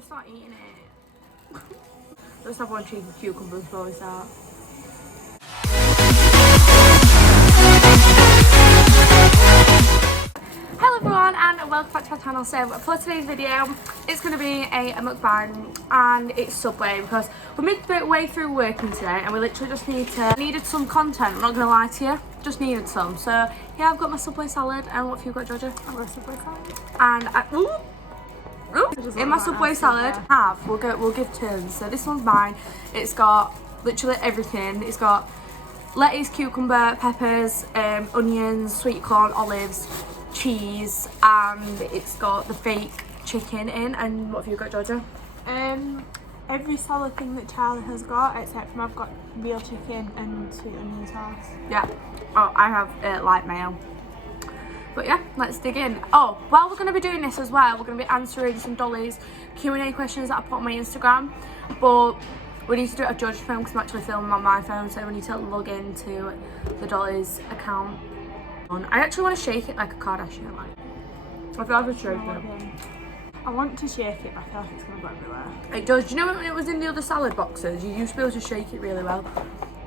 to start eating it. Let's have one cheeky cucumber before we start. Hello everyone and welcome back to my channel. So for today's video, it's going to be a mukbang and it's Subway because we're midway through working today and we literally just needed some content. I'm not going to lie to you, just needed some. So yeah, I've got my Subway salad and what have you got, Georgia? I've got a Subway salad. And in my Subway salad, we'll give turns. So this one's mine. It's got literally everything. It's got lettuce, cucumber, peppers, onions, sweet corn, olives, cheese, and it's got the fake chicken in. And what have you got, Georgia? Every salad thing that Charlie has got, except from I've got real chicken and sweet onion sauce. Yeah. Oh, I have light mayo. But yeah, let's dig in. Oh, while we're going to be doing this as well, we're going to be answering some Dollys QA questions that I put on my Instagram. But we need to do it on George's phone because I'm actually filming on my phone, so we need to log into the Dollys account. I actually want to shake it like a Kardashian, like. I feel like I should shake it. I want to shake it, but I feel like it's going to go everywhere. It does. Do you know when it was in the other salad boxes, you used to be able to shake it really well?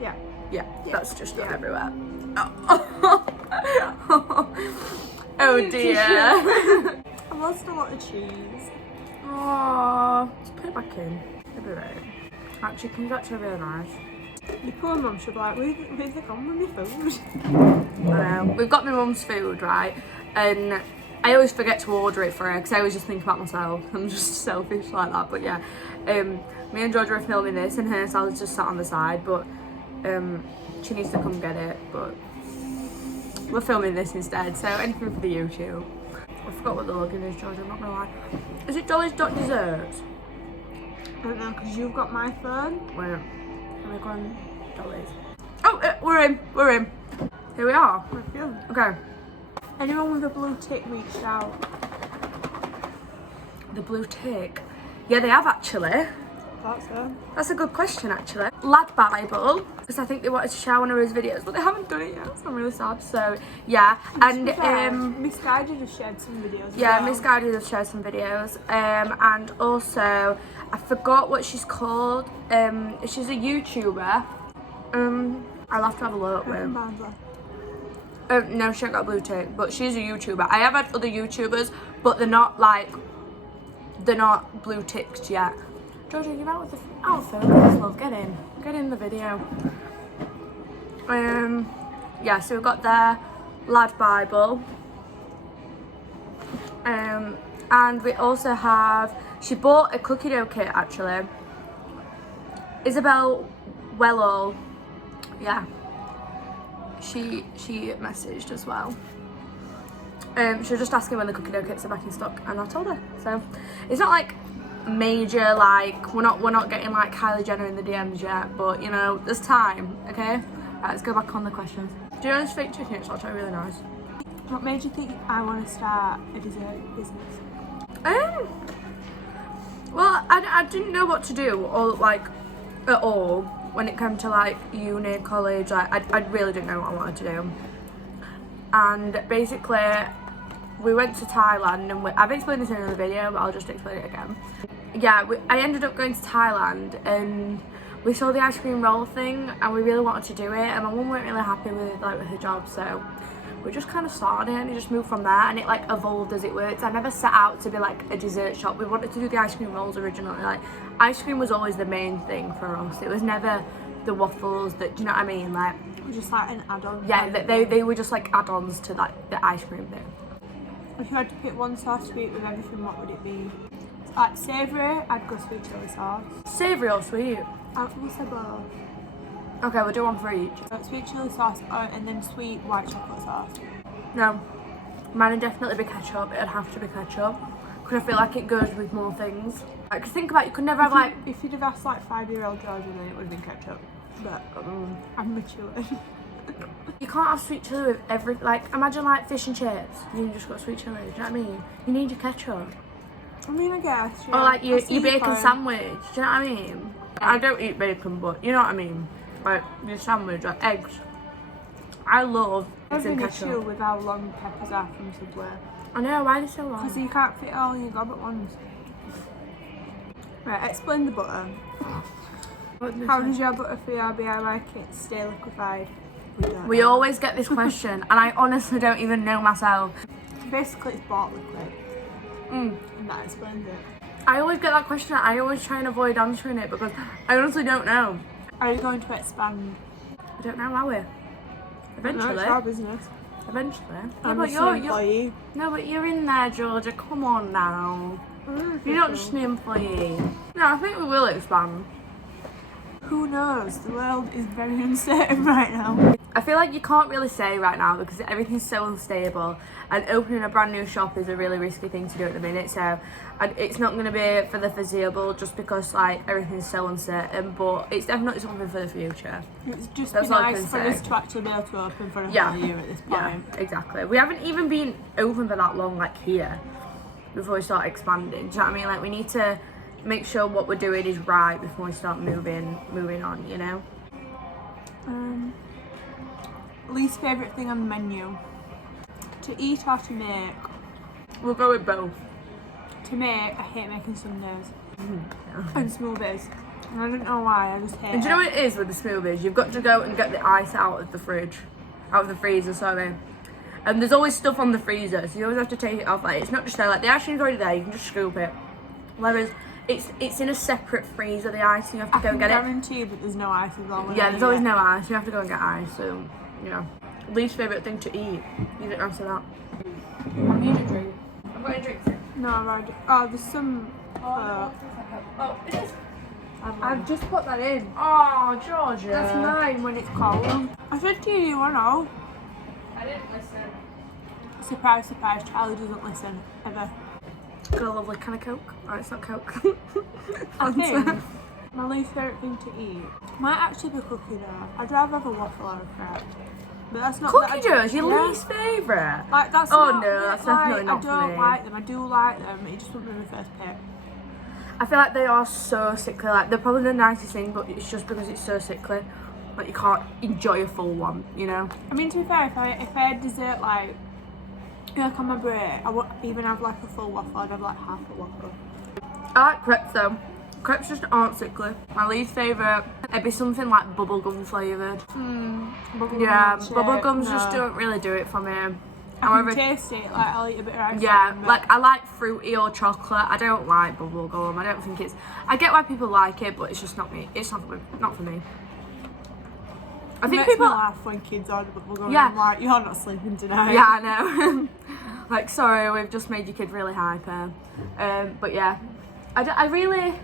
Yeah. Yeah, that's just gone everywhere. Oh, oh dear. I lost a lot of cheese. Oh, let's put it back in. It'll be right. That chicken's actually really nice. Your poor mum should be like, where's it gone with my food? I know. We've got my mum's food, right? And I always forget to order it for her because I always just think about myself. I'm just selfish like that. But yeah, me and Georgia are filming this and her salad's just sat on the side. But she needs to come get it. But we're filming this instead. So anything for the YouTube. I forgot what the login is, Georgia. I'm not gonna lie. Is it Dollys.desserts? I don't know, because you've got my phone. Wait. Am I going Dollys? Oh, we're in. Here we are. Okay. Anyone with a blue tick reached out? The blue tick? Yeah, they have actually. Thought so. That's a good question actually. Lad Bible, because I think they wanted to share one of his videos, but they haven't done it yet, so I'm really sad. So yeah, and Misguided has shared some videos. Yeah, Misguided has shared some videos. And also, I forgot what she's called. She's a YouTuber. I'll have to have a look. No, she ain't got a blue tick, but she's a YouTuber. I have had other YouTubers, but they're not blue ticked yet. Georgia, you're out with the focus, love. Get in the video. Yeah, so we've got their Lad Bible. And we also have, she bought a cookie dough kit actually. Isabel Wellall, yeah. She messaged as well. She was just asking when the cookie dough kits are back in stock, and I told her. So it's not like major, like we're not getting like Kylie Jenner in the DMs yet, but you know there's time. Okay, right, let's go back on the questions. Do you know this fake chicken? It's actually really nice. What made you think I want to start a dessert business? Well, I didn't know what to do or like at all when it came to like uni, college. Like I really didn't know what I wanted to do, and basically we went to Thailand, and I've explained this in another video, but I'll just explain it again. Yeah, I ended up going to Thailand and we saw the ice cream roll thing and we really wanted to do it, and my mum weren't really happy with her job, so we just kind of started it and it just moved from there, and it like evolved as it worked. I never set out to be like a dessert shop. We wanted to do the ice cream rolls originally. Like ice cream was always the main thing for us. It was never the waffles, that, do you know what I mean? Like just like an add-on. Yeah, they were just like add-ons to like the ice cream thing. If you had to pick one sauce sweet with everything, what would it be? Like savoury, I'd go sweet chilli sauce. Savoury or sweet? We said both. Okay, we'll do one for each. Sweet chilli sauce and then sweet white chocolate sauce. No, mine would definitely be ketchup. It'd have to be ketchup because I feel like it goes with more things. Like, think about it, you could never have like. If you'd have asked like 5-year-old Georgia, then it would have been ketchup. But I'm mature. You can't have sweet chilli with every, like, imagine like fish and chips. You just got sweet chilli. Do you know what I mean? You need your ketchup. I mean, I guess. Yeah. Or like your bacon sandwich. Do you know what I mean? I don't eat bacon, but you know what I mean. Like your sandwich, like eggs. I love eggs and ketchup. Issue with how long peppers are from Subway. I know, why are they so long? Because you can't fit it all in your gob at once. Right, explain the butter. How does your butter for your DIY kit stay liquefied? We always get this question, and I honestly don't even know myself. Basically, it's bought liquid. And that explains it. I always get that question. I always try and avoid answering it because I honestly don't know. Are you going to expand? I don't know, are we? Eventually. No, it's our business. Eventually. I'm but just an employee. No, but you're in there, Georgia. Come on now. You're not just an employee. No, I think we will expand. Who knows? The world is very uncertain right now. I feel like you can't really say right now because everything's so unstable, and opening a brand new shop is a really risky thing to do at the minute, so it's not going to be for the foreseeable just because like everything's so uncertain, but it's definitely something for the future. It's just That's be all I nice can for say. us to actually be able to open for another year at this point. Yeah, exactly. We haven't even been open for that long like here before we start expanding. Do you know what I mean? Like we need to make sure what we're doing is right before we start moving on, you know? Least favourite thing on the menu? To eat or to make? We'll go with both. To make, I hate making sundaes. And smoothies. And I don't know why, I just hate And do you know what it is with the smoothies? You've got to go and get the ice out of the freezer, sorry. And there's always stuff on the freezer, so you always have to take it off. Like it's not just there, like the ice cream's already there, you can just scoop it. Whereas it's in a separate freezer, the ice, you have to go and get it. I guarantee that there's no ice as well. Yeah, there's always no ice, you have to go and get ice, so yeah. Least favourite thing to eat? You didn't answer that. I'm need a drink. I've got a drink. No, right. Oh, there's some. Oh, it is. I've just put that in. Oh, Georgia. That's mine when it's cold. I said to you, I know. I didn't listen. Surprise, surprise, Charlie doesn't listen, ever. Got a lovely can of Coke. Oh, it's not Coke. I think my least favourite thing to eat might actually be cookie dough. I'd rather have a waffle or a crepe. But that's not Cookie dough is your least favourite? Like, that's oh not, no, that's like, definitely not for me. I don't like them. I do like them. It just wouldn't be my first pick. I feel like they are so sickly. Like they're probably the nicest thing, but it's just because it's so sickly. Like you can't enjoy a full one, you know. I mean, to be fair, if I had dessert like on my break, I wouldn't even have like a full waffle. I'd have like half a waffle. I like crepes though. Crepes just aren't sickly. My least favourite, it'd be something like bubblegum flavoured. Bubblegums just don't really do it for me. I can taste it, like I'll eat a bit of ice cream. Like I like fruity or chocolate. I don't like bubblegum. I don't think it's. I get why people like it, but it's just not me. It's not for me. I think makes people me laugh when kids order bubblegum. Yeah. I'm like, you're not sleeping tonight. Yeah, I know. Like, sorry, we've just made your kid really hyper. But yeah, I really.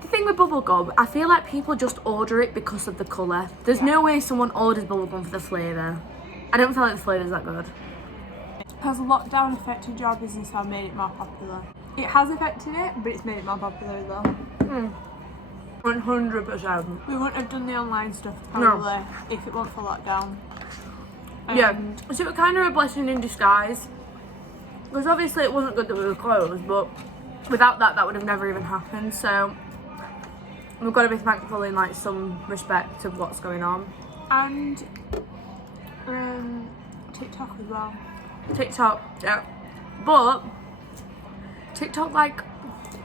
The thing with bubblegum, I feel like people just order it because of the colour. There's no way someone orders bubblegum for the flavour. I don't feel like the flavour's that good. Has lockdown affected your business or made it more popular? It has affected it, but it's made it more popular as well. 100%. We wouldn't have done the online stuff probably if it weren't for lockdown. Yeah, so it was kind of a blessing in disguise. Because obviously it wasn't good that we were closed, but without that, that would have never even happened. So we've got to be thankful in like some respect of what's going on. And TikTok as well. TikTok, yeah. But TikTok, like,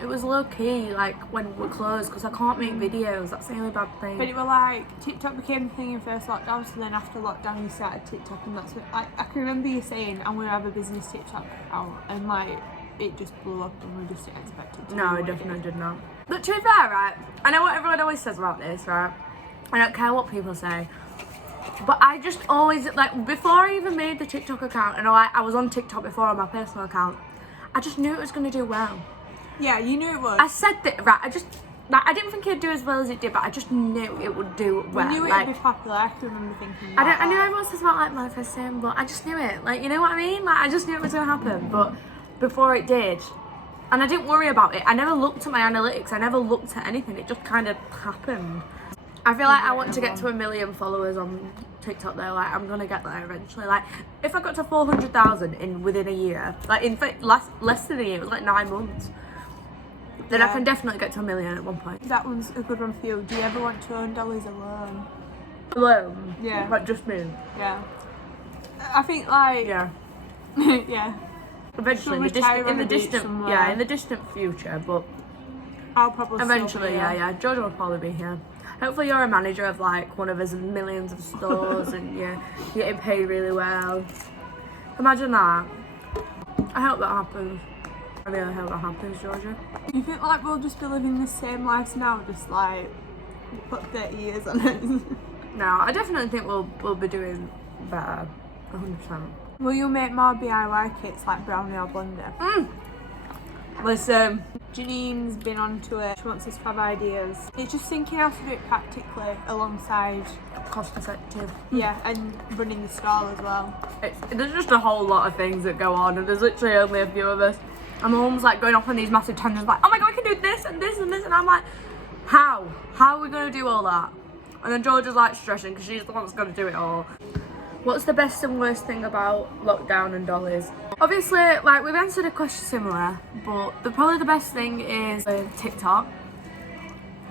it was low key, like, when we're closed, because I can't make videos. That's the only bad thing. But it was like, TikTok became the thing in first lockdown, so then after lockdown you started TikTok, and that's what, like, I can remember you saying, I'm going to have a business TikTok account, and like, it just blew up and we just didn't expect it to. No, it definitely did not. But to be fair, right, I know what everyone always says about this, right? I don't care what people say. But I just always, like, before I even made the TikTok account, and I was on TikTok before on my personal account, I just knew it was going to do well. Yeah, you knew it would. I said that, right, I didn't think it'd do as well as it did, but I just knew it would do well. You knew like, it'd be popular, I can remember thinking that. I knew everyone says about, like, manifesting, but I just knew it. Like, you know what I mean? Like, I just knew it was going to happen, but before it did, and I didn't worry about it. I never looked at my analytics. I never looked at anything. It just kind of happened. I feel like I want to get to 1 million followers on TikTok though. Like, I'm gonna get there eventually. Like, if I got to 400,000 within a year, like in fact less than a year, it was like 9 months, then I can definitely get to 1 million at one point. That one's a good one for you. Do you ever want to own Dollys alone? Alone? Yeah. Like just me? Yeah. I think like Yeah. yeah. Eventually, in the distant future, but I'll probably Eventually, still be here. yeah. Georgia will probably be here. Hopefully you're a manager of like one of his millions of stores and you're getting paid really well. Imagine that. I hope that happens. I really hope that happens, Georgia. You think like we'll just be living the same lives now, just like put 30 years on it? No, I definitely think we'll be doing better. 100%. Will you make more DIY kits like brownie or blender? Listen, Janine's been onto it. She wants us to have ideas. It's just thinking how to do it practically alongside, cost effective. yeah, and running the stall as well. There's just a whole lot of things that go on and there's literally only a few of us. And my mum's like going off on these massive tangents like, oh my god, we can do this and this and this, and I'm like, how? How are we going to do all that? And then Georgia's like stressing because she's the one that's going to do it all. What's the best and worst thing about lockdown and Dollys? Obviously, like we've answered a question similar, but probably the best thing is TikTok.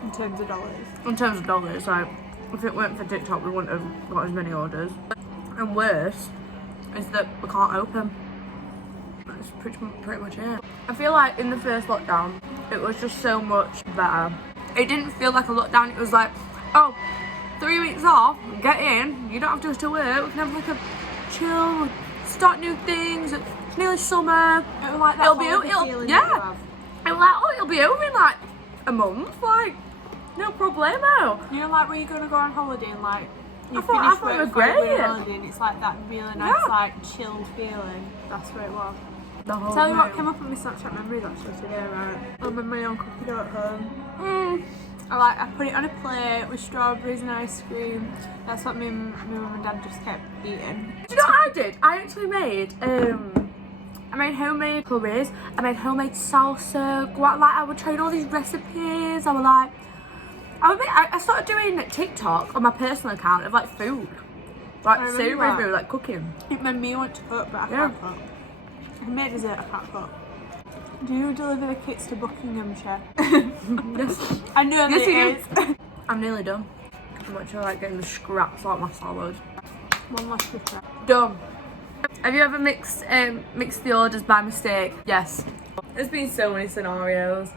In terms of dollars. In terms of Dollys, like if it weren't for TikTok, we wouldn't have got as many orders. And worse is that we can't open. That's pretty much it. I feel like in the first lockdown, it was just so much better. It didn't feel like a lockdown. It was like, oh, 3 weeks off, get in, you don't have to go to work, we can have like a chill, start new things, it's nearly summer. It was like that it'll be feeling yeah. that you have. It was like, oh, it'll be over in like a month, like, no problemo. You know, like when you're going to go on holiday and like you I thought finish it was work before you go great. on holiday and it's like that really nice, Yeah. like chilled feeling. That's what it was. The whole Tell you what time. came up on my Snapchat memories actually today, right? I remember my own cookie dough at home. Mm. I put it on a plate with strawberries and ice cream. That's what my mum and dad just kept eating. Do you know what I did? I actually made, I made homemade curries, I made homemade salsa, I would try all these recipes, I started doing TikTok on my personal account of like food. I Like remember savoury that. food, like cooking. It made me want to cook, but I can't cook. I made dessert, I can't cook. Do you deliver the kits to Buckinghamshire? Yes. I know Yes, that you it do. is. I'm nearly done. I'm actually like getting the scraps out of my salad. One last picture. Done. Have you ever mixed the orders by mistake? Yes. There's been so many scenarios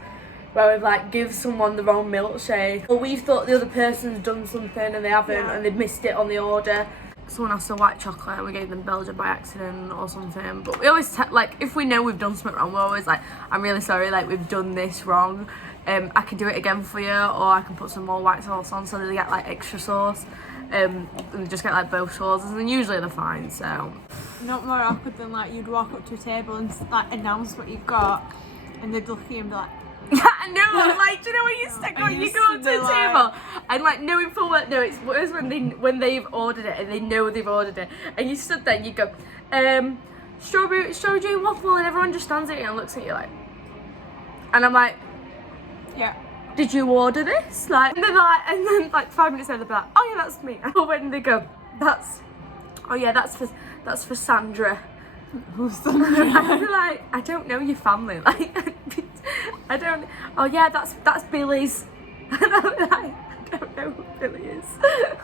where we've like give someone the wrong milkshake, or we've thought the other person's done something and they haven't, Yeah. and they've missed it on the order. Someone asked for white chocolate and we gave them Belgian by accident or something. But we always like if we know we've done something wrong, we're always like, I'm really sorry, like we've done this wrong. I can do it again for you, or I can put some more white sauce on so they get like extra sauce. And they just get like both sauces, and usually they're fine. So Not more awkward than like you'd walk up to a table and like announce what you've got, and they'd look at you and be like, yeah, I know. Like, do you know when you stick I on, you used go to up to be a like- table and like knowing full well, no, it's worse when they've ordered it and they know they've ordered it, and you stood there and you go, strawberry and waffle, and everyone just stands at you and looks at you like, and I'm like, yeah. did you order this? Like, and then like 5 minutes later they'll be like, oh yeah, that's me. Or when they go, that's for Sandra. I'd be like, I don't know your family. Like, I don't. Oh yeah, that's Billy's. And I'm like, I don't know who Billy is.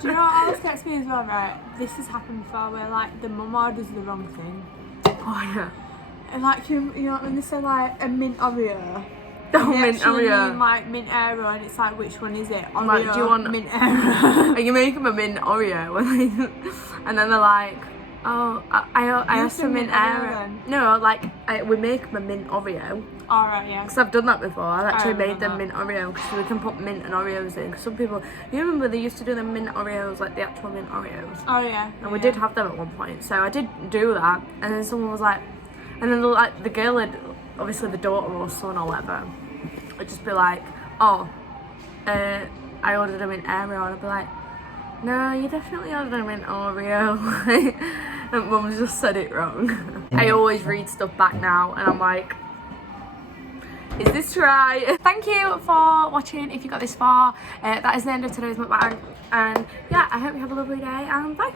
Do you know what always gets me as well, right? This has happened before where like the mum orders the wrong thing. Oh yeah. And like you know when they say like a mint Oreo. Oh, They mint actually Oreo. mean like mint Oreo, and it's like which one is it? Oreo, Like, do you want- mint Oreo? And you make them a mint Oreo, and then they're like, oh, I asked for mint Oreo. then? No, like we make them a mint Oreo. Alright, yeah. Because I've done that before. I've actually made remember them mint Oreo so we can put mint and Oreos in. 'Cause some people, you remember they used to do the mint Oreos, like the actual mint Oreos. Oh yeah. And we did have them at one point, so I did do that. And then someone was like, and then the girl had, obviously the daughter or son or whatever, would just be like, oh, I ordered a mint Oreo, and I'd be like, no, you definitely ordered a mint Oreo. And mum's just said it wrong. I always read stuff back now, and I'm like, is this right? Thank you for watching if you got this far. That is the end of today's mukbang, and yeah, I hope you have a lovely day, and bye.